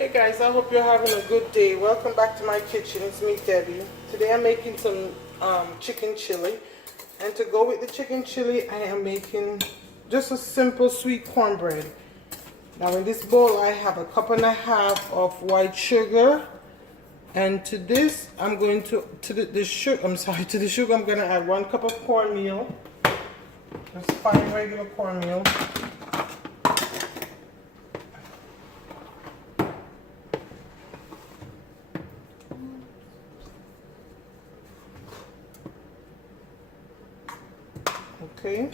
Hey guys, I hope you're having a good day. Welcome back to my kitchen. It's me, Debbie. Today I'm making some chicken chili. And to go with the chicken chili, I am making just a simple sweet cornbread. Now in this bowl, I have a cup and a half of white sugar. And to this, I'm going to the sugar, I'm going to add 1 cup of cornmeal. Just fine regular cornmeal. Okay.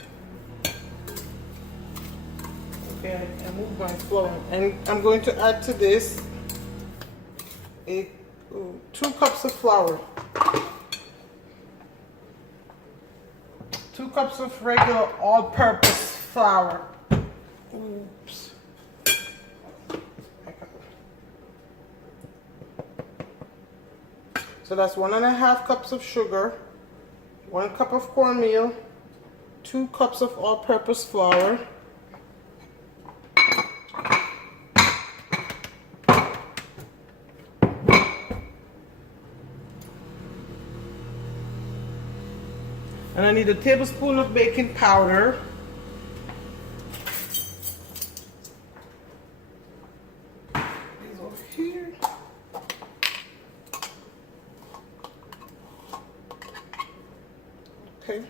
Okay, I moved my flour. And I'm going to add to this 2 cups of flour. 2 cups of regular all-purpose flour. Oops. So that's 1.5 cups of sugar, 1 cup of cornmeal, 2 cups of all-purpose flour, and I need a tablespoon of baking powder, these over here, okay.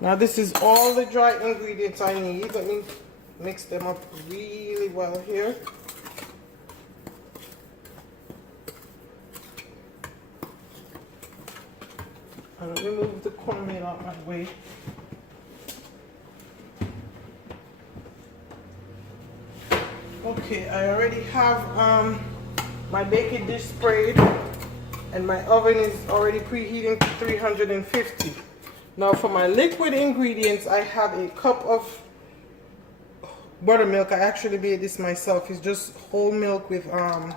Now this is all the dry ingredients I need. Let me mix them up really well here. I'll remove the cornmeal out my way. Okay, I already have my baking dish sprayed and my oven is already preheating to 350. Now for my liquid ingredients, I have a cup of buttermilk. I actually made this myself. It's just whole milk with a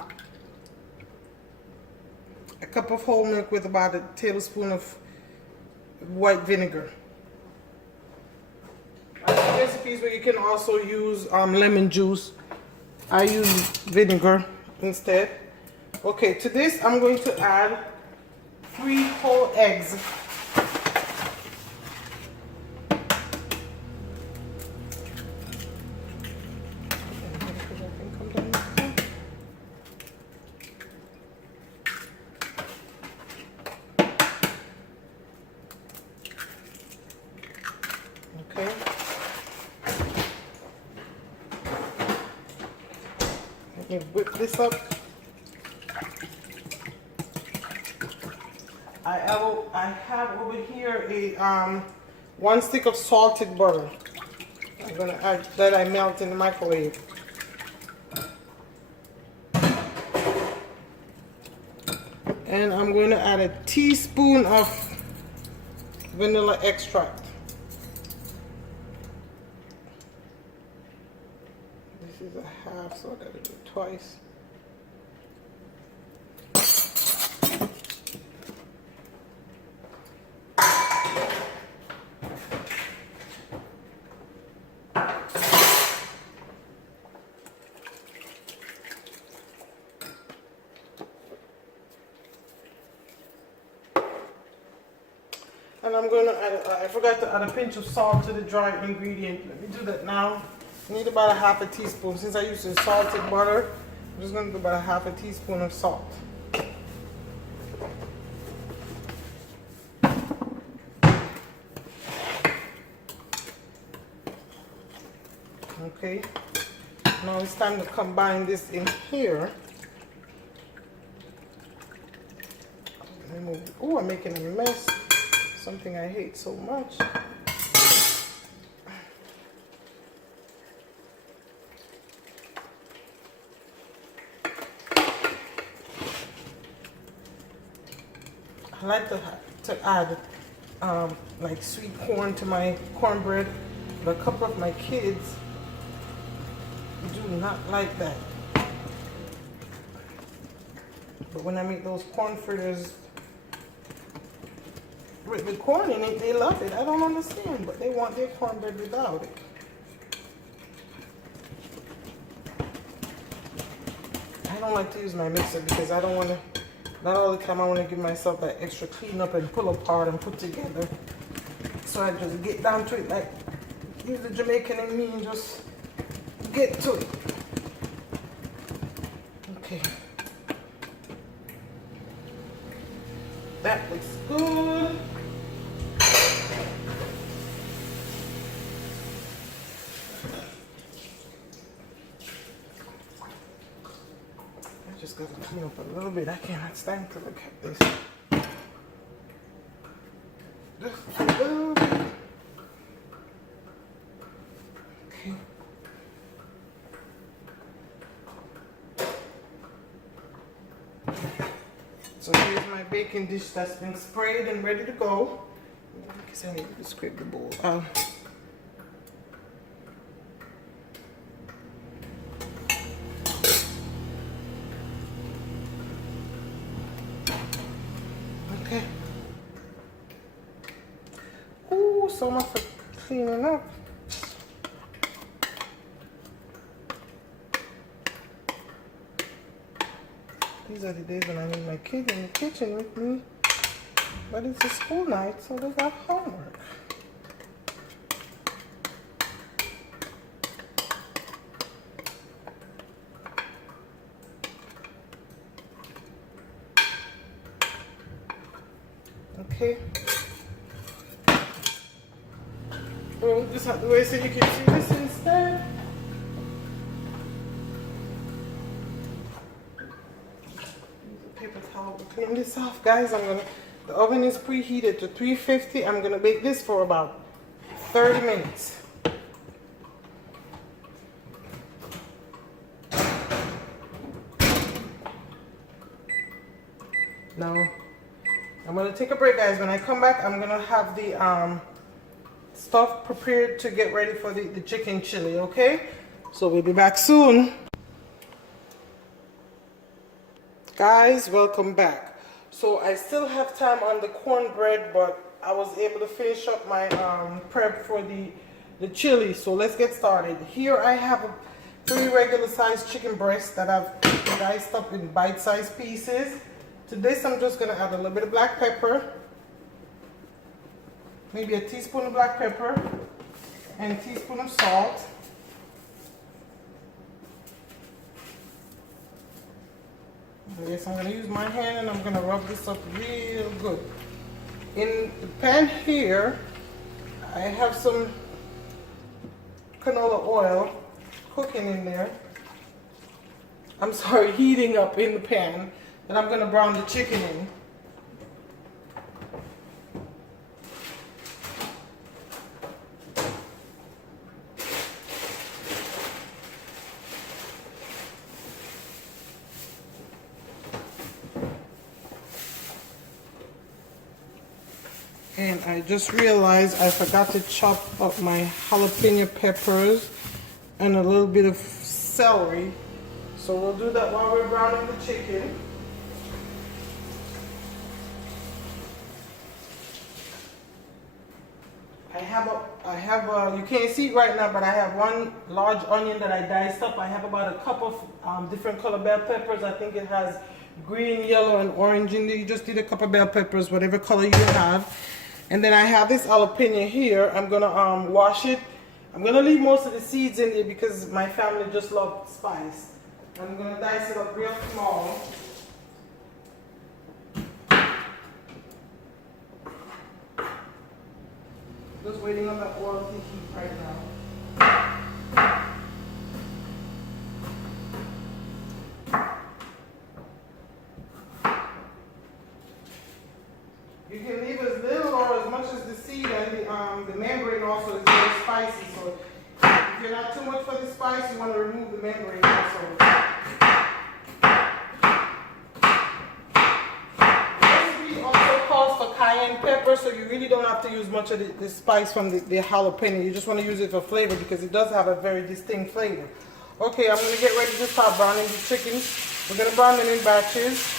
cup of whole milk with about a tablespoon of white vinegar. I have recipes where you can also use lemon juice. I use vinegar instead. Okay, to this I'm going to add 3 whole eggs. Okay. Let me whip this up. I have over here a 1 stick of salted butter. I'm gonna add that I melt in the microwave. And I'm going to add a teaspoon of vanilla extract. This is a half, so I gotta do it twice. And I'm going to add, I forgot to add a pinch of salt to the dry ingredient. Let me do that now. I need about a half a teaspoon. Since I used the salted butter, I'm just going to do about a half a teaspoon of salt. Okay. Now it's time to combine this in here. Oh, I'm making a mess. Something I hate so much. I like to add like sweet corn to my cornbread, but a couple of my kids do not like that. But when I make those corn fritters with the corn in it, they love it. I don't understand, but they want their cornbread without it. I don't like to use my mixer because I don't want to, not all the time I want to give myself that extra clean up and pull apart and put together. So I just get down to it, like use the Jamaican in me and just get to it. Okay. That looks good. I just got to clean up a little bit. I cannot stand to look at this. Just a little bit. Okay. So here's my baking dish that's been sprayed and ready to go. I guess I need to scrape the bowl. Okay. Ooh, so much for cleaning up. These are the days when I need my kids in the kitchen with me. But it's a school night, so they got homework. Okay. Oh, this out the way so you can see this instead. Paper towel to clean this off, guys. The oven is preheated to 350. I'm gonna bake this for about 30 minutes. Now I'm gonna take a break, guys. When I come back, I'm gonna have the stuff prepared to get ready for the chicken chili. Okay, so we'll be back soon. Guys, welcome back. So I still have time on the cornbread, but I was able to finish up my prep for the chili. So let's get started. Here I have 3 regular sized chicken breasts that I've diced up in bite-sized pieces. To this I'm just going to add a little bit of black pepper, maybe a teaspoon of black pepper and a teaspoon of salt. Yes, I'm going to use my hand and I'm going to rub this up real good. In the pan here, I have some canola oil cooking in there. I'm sorry, heating up in the pan that I'm going to brown the chicken in. And I just realized I forgot to chop up my jalapeno peppers and a little bit of celery. So we'll do that while we're browning the chicken. You can't see it right now, but I have 1 large onion that I diced up. I have about a cup of different color bell peppers. I think it has green, yellow, and orange in there. You just need a couple of bell peppers, whatever color you have. And then I have this jalapeno here. I'm gonna wash it. I'm gonna leave most of the seeds in there because my family just loves spice. I'm gonna dice it up real small. Just waiting on that oil to heat right now. You can leave as little or as much as the seed, and the membrane also is very spicy. So if you're not too much for the spice, you want to remove the membrane also. The recipe also calls for cayenne pepper, so you really don't have to use much of the spice from the jalapeno. You just want to use it for flavor because it does have a very distinct flavor. Okay, I'm going to get ready to start browning the chicken. We're going to brown them in batches.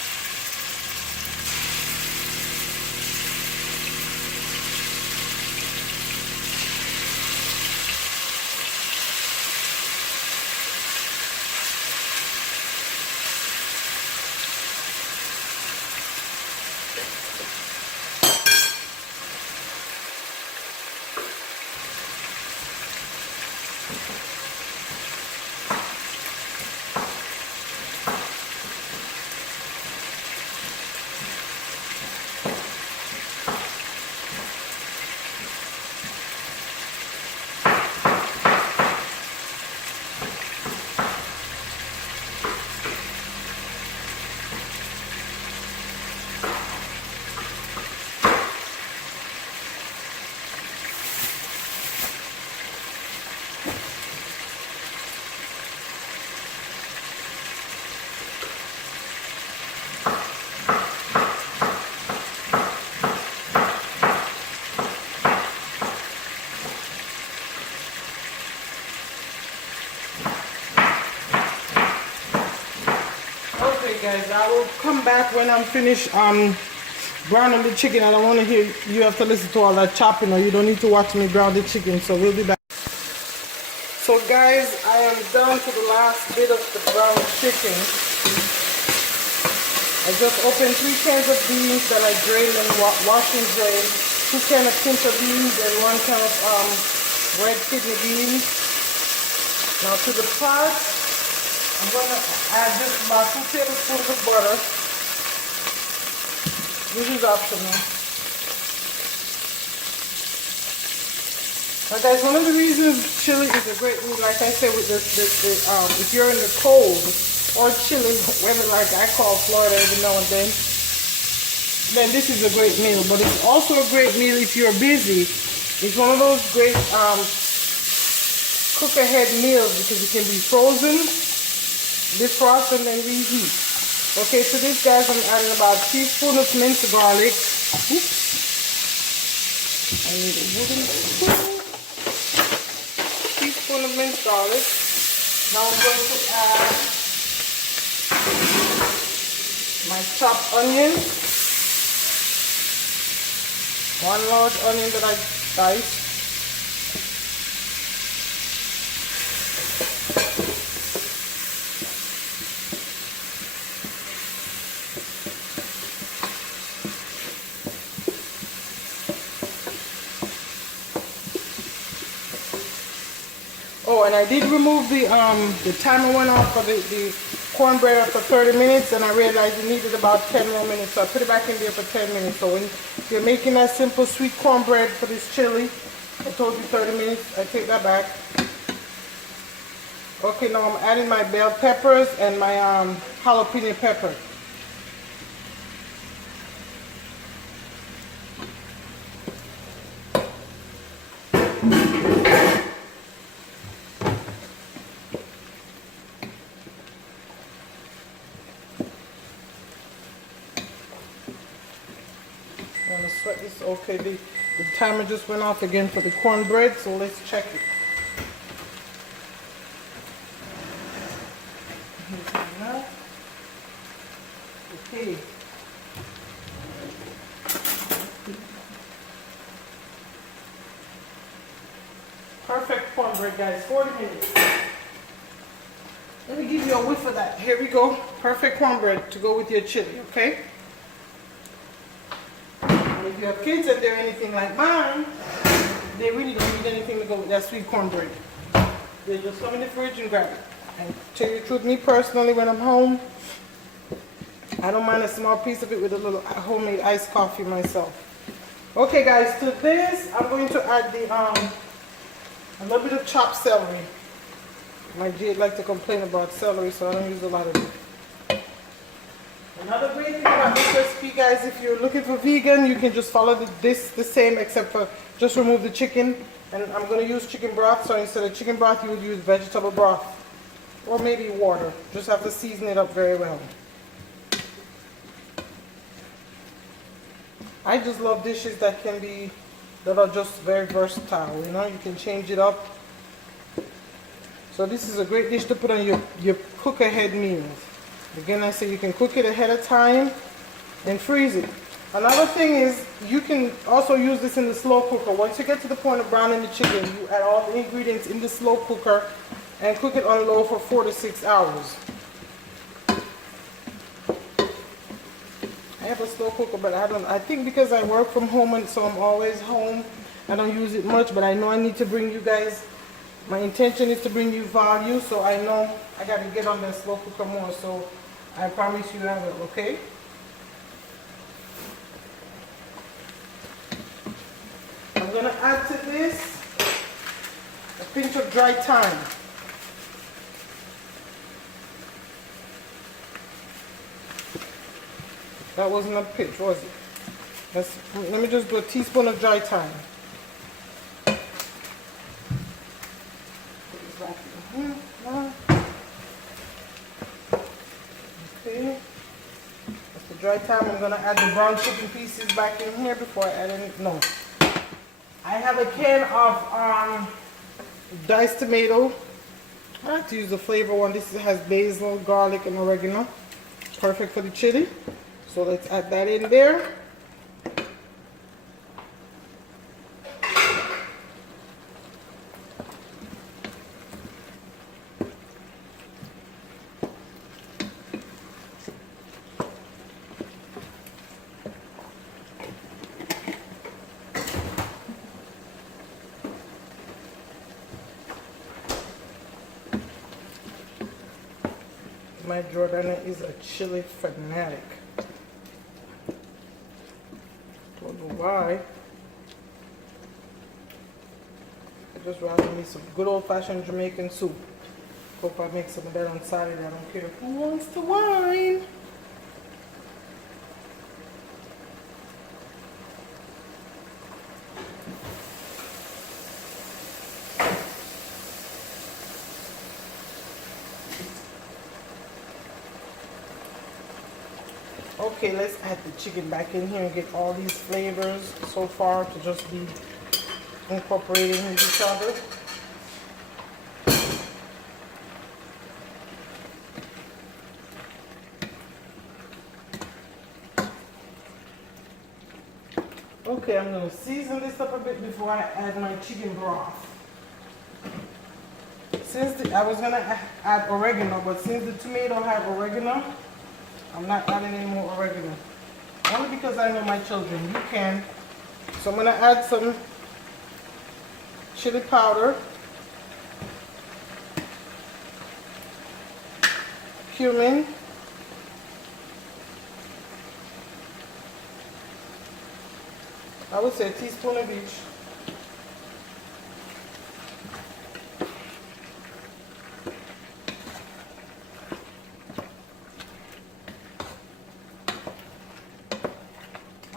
guys, I will come back when I'm finished browning the chicken. I don't want to hear you have to listen to all that chopping, or you don't need to watch me brown the chicken. So we'll be back. So guys, I am down to the last bit of the brown chicken. I just opened 3 cans of beans that I drained and washed and drained, 2 cans of pinto beans and 1 can of red kidney beans. Now to the pot, I'm going to add just about 2 tablespoons of butter. This is optional. Now guys, one of the reasons chili is a great meal, like I said, with if you're in the cold or chilly weather like I call Florida every now and then this is a great meal. But it's also a great meal if you're busy. It's one of those great cook ahead meals because it can be frozen, defrost, and then reheat. Okay, so this, guys, I'm adding about a teaspoon of minced garlic. Oops. I need a wooden spoon. Teaspoon of minced garlic. Now I'm going to add my chopped onion. 1 large onion that I diced. Oh, and I did remove the timer went off for the cornbread after 30 minutes, and I realized it needed about 10 more minutes, so I put it back in there for 10 minutes. So when you're making that simple sweet cornbread for this chili, I told you 30 minutes, I take that back. Okay, now I'm adding my bell peppers and my jalapeno pepper. I'm gonna sweat this. Okay, the timer just went off again for the cornbread, so let's check it. Okay. Perfect cornbread, guys. 40 minutes. Let me give you a whiff of that. Here we go. Perfect cornbread to go with your chili, okay? If you have kids and they're anything like mine, they really don't need anything to go with that sweet cornbread. They just come in the fridge and grab it. And to tell you the truth, me personally, when I'm home, I don't mind a small piece of it with a little homemade iced coffee myself. Okay, guys, to this, I'm going to add a little bit of chopped celery. My Jade likes to complain about celery, so I don't use a lot of it. Another great thing about this recipe, guys, if you're looking for vegan, you can just follow the same, except for just remove the chicken. And I'm going to use chicken broth, so instead of chicken broth, you would use vegetable broth. Or maybe water. Just have to season it up very well. I just love dishes that are just very versatile, you know, you can change it up. So this is a great dish to put on your cook ahead meals. Again, I say you can cook it ahead of time and freeze it. Another thing is you can also use this in the slow cooker. Once you get to the point of browning the chicken, you add all the ingredients in the slow cooker and cook it on low for 4 to 6 hours. I have a slow cooker, but I think because I work from home and so I'm always home, I don't use it much, but I know I need to bring you guys, my intention is to bring you value, so I know I got to get on that slow cooker more, so I promise you I will, okay? I'm going to add to this a pinch of dry thyme. That wasn't a pinch, was it? Let me just do a teaspoon of dry thyme. Put this back in here. Okay. That's the dry thyme. I'm going to add the brown chicken pieces back in here before I add any. No. I have a can of diced tomato. I like to use the flavor one. This has basil, garlic, and oregano. perfect for the chili. So let's add that in there. My Jordana is a chili fanatic. Don't know why. I just rather me some good old-fashioned Jamaican soup. Hope I make some of that on Saturday. I don't care who wants to wine. Okay, let's add the chicken back in here and get all these flavors so far to just be incorporating with each other. Okay, I'm going to season this up a bit before I add my chicken broth. I was going to add oregano, but since the tomato have oregano, I'm not adding any more oregano. Only because I know my children. You can. So I'm going to add some chili powder, cumin, I would say a teaspoon of each.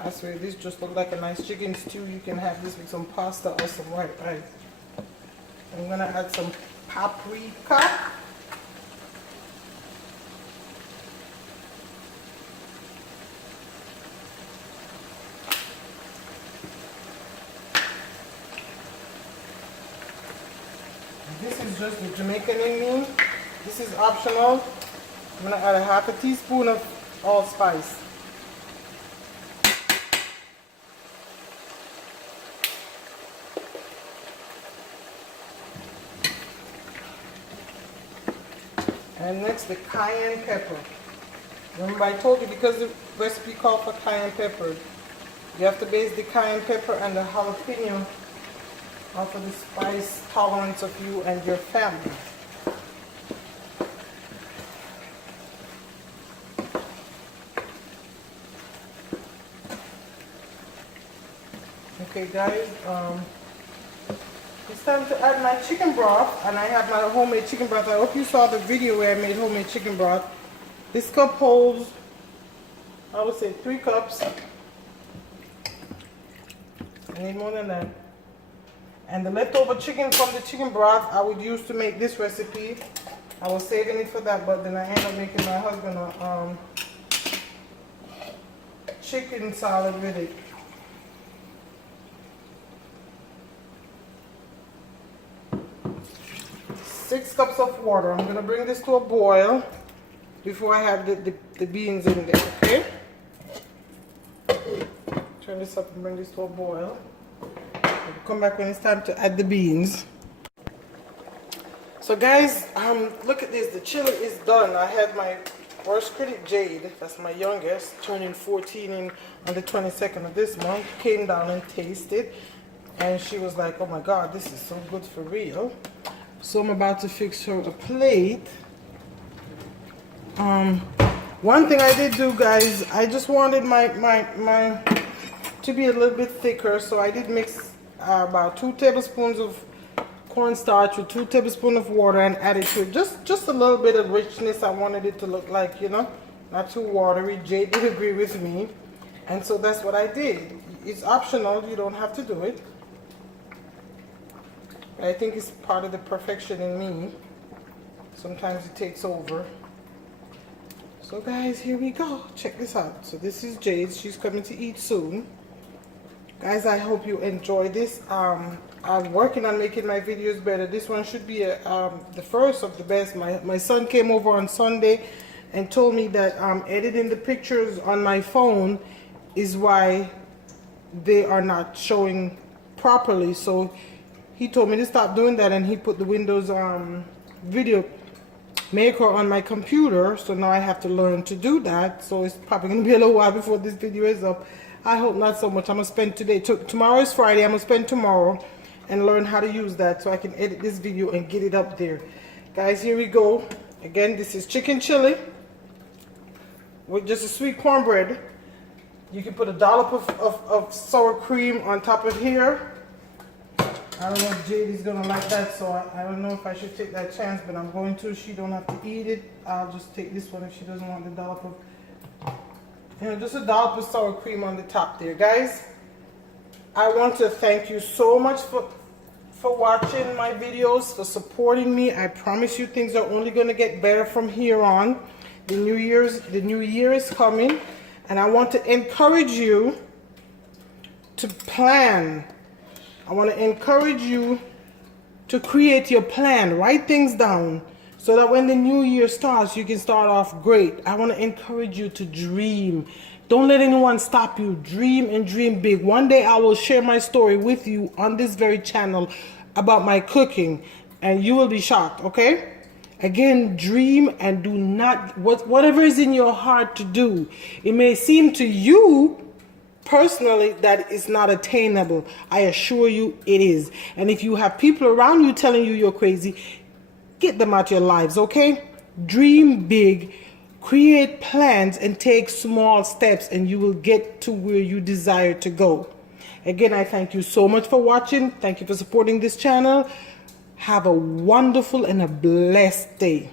I swear this just looks like a nice chicken stew. You can have this with some pasta or some white rice. I'm gonna add some paprika. This is just the Jamaican in me. This is optional. I'm gonna add a half a teaspoon of allspice. And next, the cayenne pepper. Remember I told you, because the recipe called for cayenne pepper, you have to base the cayenne pepper and the jalapeno off of the spice tolerance of you and your family. Okay guys, it's time to add my chicken broth, and I have my homemade chicken broth. I hope you saw the video where I made homemade chicken broth. This cup holds, I would say 3 cups. I need more than that. And the leftover chicken from the chicken broth I would use to make this recipe. I was saving it for that, but then I ended up making my husband a chicken salad with it. Six cups of water. I'm gonna bring this to a boil before I have the beans in there, okay? Turn this up and bring this to a boil. I'll come back when it's time to add the beans. So guys, look at this. The chili is done. I had my worst critic, Jade, that's my youngest, turning 14 on the 22nd of this month, came down and tasted, and she was like, oh my God, this is so good for real. So I'm about to fix her a plate. One thing I did do, guys, I just wanted my to be a little bit thicker, so I did mix about 2 tablespoons of cornstarch with 2 tablespoons of water and add it to it. Just a little bit of richness. I wanted it to look like, you know, not too watery. Jade did agree with me, and so that's what I did. It's optional. You don't have to do it. I think it's part of the perfection in me. Sometimes it takes over. So guys, here we go. Check this out. So this is Jade. She's coming to eat soon. Guys, I hope you enjoy this. I'm working on making my videos better. This one should be the first of the best. My son came over on Sunday and told me that editing the pictures on my phone is why they are not showing properly. So he told me to stop doing that, and he put the Windows video maker on my computer, so now I have to learn to do that. So it's probably gonna be a little while before this video is up. I hope not so much. I'm gonna spend today, tomorrow is Friday, I'm gonna spend tomorrow and learn how to use that so I can edit this video and get it up there. Guys, here we go. Again, this is chicken chili with just a sweet cornbread. You can put a dollop of sour cream on top of here. I don't know if Jade is gonna like that, so I don't know if I should take that chance, but I'm going to. She don't have to eat it. I'll just take this one if she doesn't want the dollop of, just a dollop of sour cream on the top there. Guys, I want to thank you so much for watching my videos, for supporting me. I promise you things are only gonna get better from here on. The new year is coming, and I want to encourage you to plan. I want to encourage you to create your plan. Write things down so that when the new year starts, you can start off great. I want to encourage you to dream. Don't let anyone stop you. Dream and dream big. One day I will share my story with you on this very channel about my cooking, and you will be shocked, okay? Again, dream and do not, whatever is in your heart to do. It may seem to you personally that is not attainable. I assure you it is. And if you have people around you telling you you're crazy, get them out of your lives, okay? Dream big, create plans, and take small steps, and you will get to where you desire to go. Again, I thank you so much for watching. Thank you for supporting this channel. Have a wonderful and a blessed day.